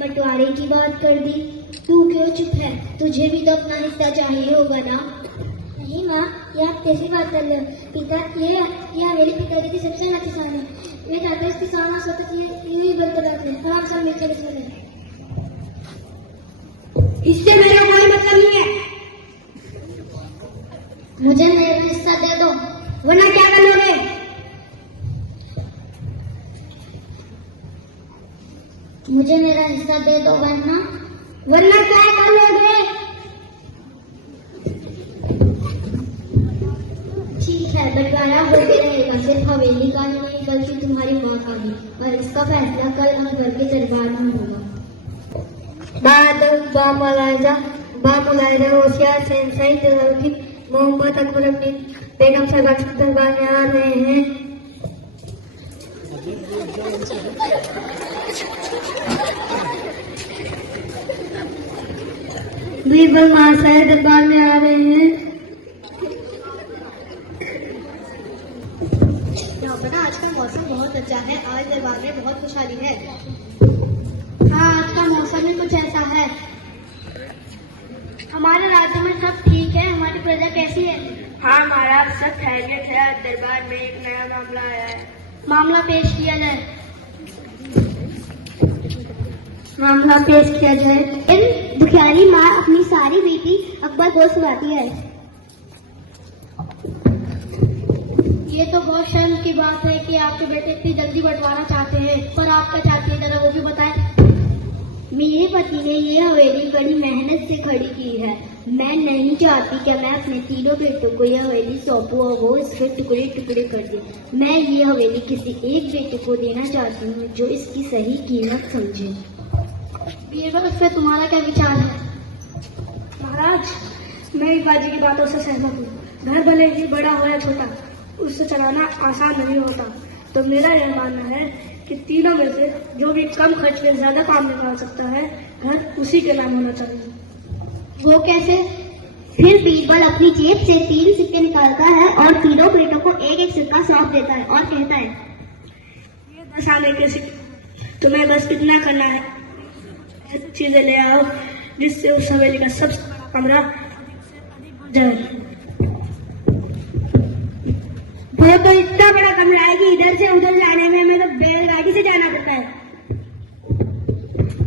बंटवारे की बात कर दी। तू क्यों चुप है? तुझे भी तो अपना हिस्सा चाहिए होगा ना? नहीं माँ, ये आप कैसी बात कर रहे हो? ये हवेली पिताजी की सबसे बड़ा किसान है। वे दादा इस किसान और सतत यूं ही बनते रहते हैं और हम सब मिलकर इसमें रहें। इससे मेरा कोई मतलब नहीं है। मुझे मेरा हिस्सा दे दो, वरना क्या करोगे? मुझे मेरा हिस्सा दे दो, वरना क्या करोगे? ठीक है, बंटवारा होते रहेगा, सिर्फ हवेली का ही नहीं बल्कि तुम्हारी माँ का भी, और इसका फैसला कल हम घर के दरबार में होगा। बामुलाइजा होशियार सेंसाई जलालुद्दीन मोहम्मद अकबर अपनी बेगम साहबा के दरबार में आ रहे हैं। बीरबल महाशय दरबार में आ रहे हैं। आज का मौसम बहुत अच्छा है, आज दरबार में बहुत खुशहाली है। हाँ, आज का मौसम ही कुछ ऐसा है। हमारे राज्य में सब ठीक है, हमारी प्रजा कैसी है? हाँ महाराज, सब खैरियत है। दरबार में एक नया मामला आया है। मामला पेश किया जाए। मामला पेश किया जाए। दुखियारी माँ अपनी सारी बेटी अकबर को सुलाती है। ये तो बहुत शर्म की बात है कि आपके बेटे इतनी जल्दी बंटवाना चाहते हैं, पर आप क्या चाहते हैं जरा वो भी बताएं। मेरे पति ने ये हवेली बड़ी मेहनत से खड़ी की है। मैं नहीं चाहती कि मैं अपने तीनों बेटों को यह हवेली सौंपूं और वो इसके टुकड़े टुकड़े कर दे। मैं ये हवेली किसी एक बेटे को देना चाहती हूँ जो इसकी सही कीमत समझे। बीरबल, इस पे तुम्हारा क्या विचार है? महाराज, मैं बाजी की बातों से सहमत हूँ। घर भले ही बड़ा हो या छोटा, उससे चलाना आसान नहीं होता। तो मेरा यह मानना है कि तीनों में से जो भी कम खर्च में ज्यादा काम निकाल सकता है, घर उसी के नाम होना चाहिए। वो कैसे? फिर बीरबल अपनी जेब से 3 सिक्के निकालता है और तीनों बेटों को एक एक सिक्का सौंप देता है और कहता है, ये 10 आने के सिक्के, तुम्हें बस इतना करना है, ऐसी चीजें ले आओ जिससे उस हवेली का सबसे बड़ा कमरा जाए। वो तो इतना बड़ा कमरा है कि इधर से उधर जाने में हमें तो बैलगाड़ी से जाना पड़ता है।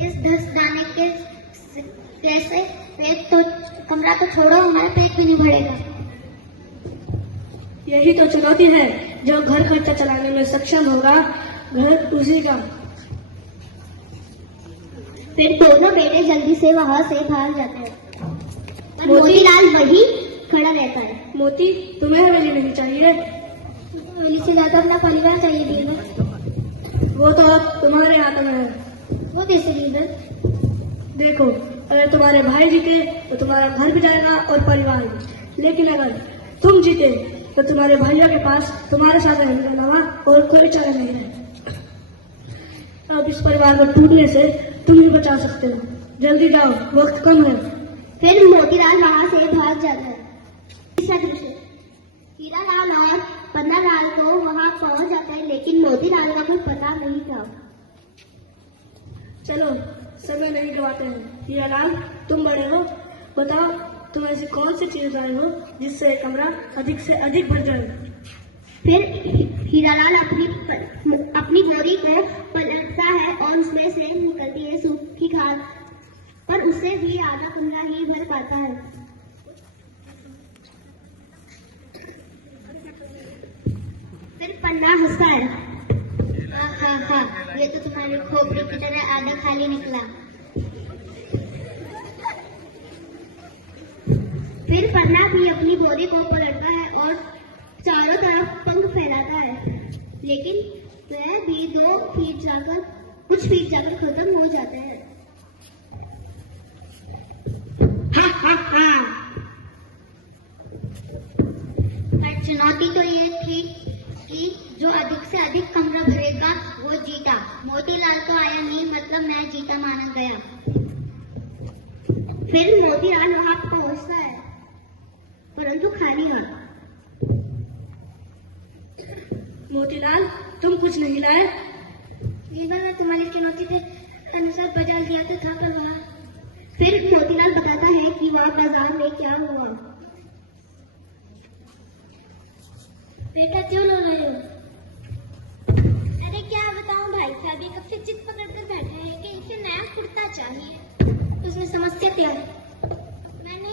इस 10 दाने के कैसे? पेट तो कमरा तो छोड़ो, हमारा पेट भी नहीं भरेगा। यही तो चुनौती है। जो घर खर्चा चलाने में सक्षम होगा, घर उसी का। फिर दोनों बेटे जल्दी से वहाँ से भाग जाते हैं, पर मोतीलाल वही खड़ा रहता है। मोती, तुम्हें हवेली नहीं चाहिए? हवेली से ज्यादा अपना परिवार चाहिए बीरबल। वो तो अब तुम्हारे हाथ में है। वो कैसे बीरबल? देखो, अगर तुम्हारे भाई जीते तो तुम्हारा घर भी जाएगा और परिवार भी, लेकिन अगर तुम जीते तो तुम्हारे भाइयों के पास तुम्हारे साथ रहने के अलावा और कोई चारा नहीं है। अब इस परिवार को टूटने से तुम ही बचा सकते हो। जल्दी जाओ, वक्त कम है। फिर मोतीलाल वहाँ से भाग जाता है। तीसरा दृश्य, हीरालाल और पन्नालाल तो वहाँ पहुँच जाते हैं, लेकिन मोतीलाल का कोई पता नहीं था। चलो, समय नहीं गवाते हैं। हीरालाल, तुम बड़े हो, बताओ तुम ऐसी कौन सी चीज लाए हो जिससे कमरा अधिक से अधिक भर जाए। फिर हीरालाल अपनी बोरी को पलटता है और उसमें से निकलती है सूखी खाद, पर उससे भी आधा कमरा ही भर पाता है। फिर पन्ना हंसता है, हा, ये तो तुम्हारे खोपड़ी की तरह आधा खाली निकला। फिर पन्ना भी अपनी बोरी को पलटता है और चारों तरफ पंख फैलाता है, लेकिन वह भी कुछ फीट जाकर खत्म हो जाता है। पर चुनौती तो ये थी कि जो अधिक से अधिक कमरा भरेगा वो जीता। मोतीलाल तो आया नहीं, मतलब मैं जीता माना गया। फिर मोतीलाल वहां पहुंचता है, परंतु खाली हाथ। मोतीलाल, तुम कुछ नहीं लाए? ये मैं तुम्हारी चुनौती से अनुसार बजा दिया तो था पर वहाँ। फिर मोतीलाल बताता है कि वहाँ बाजार में क्या हुआ। बेटा क्यों रो रहे हो? अरे क्या बताऊं भाई साहब, ये कब से जिद पकड़ कर बैठा है कि इसे नया कुर्ता चाहिए। उसमें समस्या क्या है? मैंने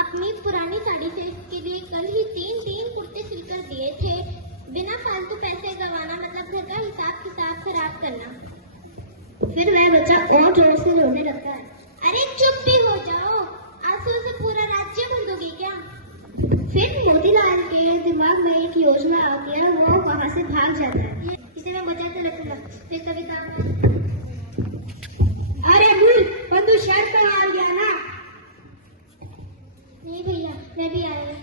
अपनी पुरानी साड़ी से इसके लिए कल ही तीन कुर्ते सिलकर दिए थे। बिना फालतू पैसे गंवाना मतलब घर का हिसाब किताब खराब करना। फिर वह बच्चा और जोर से रोने लगता है। अरे चुप भी हो जाओ, आंसू से पूरा राज्य भर दोगी क्या? फिर मोतीलाल के दिमाग में एक योजना आती है, वो वहाँ से भाग जाता है। इसे मैं बचाते रखूंगा, फिर कभी काम। अरे गुल, बंधु शर्ट पर आ गया ना? नहीं भैया, मैं भी आया।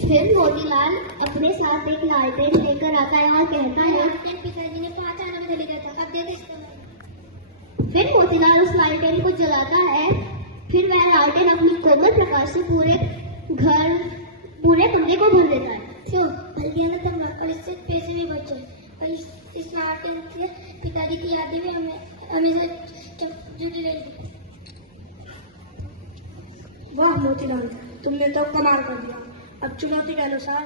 फिर मोतीलाल अपने साथ एक लालटेन लेकर आता है और कहता है, पिताजी ने 5 आने में चले गया था, अब दे दे इसको। फिर मोतीलाल उस लालटेन को जलाता है। फिर वह लालटेन अपनी कोमल प्रकाश से पूरे कमरे को भर देता है। क्यों भर गया ना तुम, और इससे पैसे भी बचे, और इस लालटेन से पिताजी की यादें भी हमेशा जुड़ी रहेगी। वाह मोतीलाल, तुमने तो कमाल कर दिया। अब चुनौती के अनुसार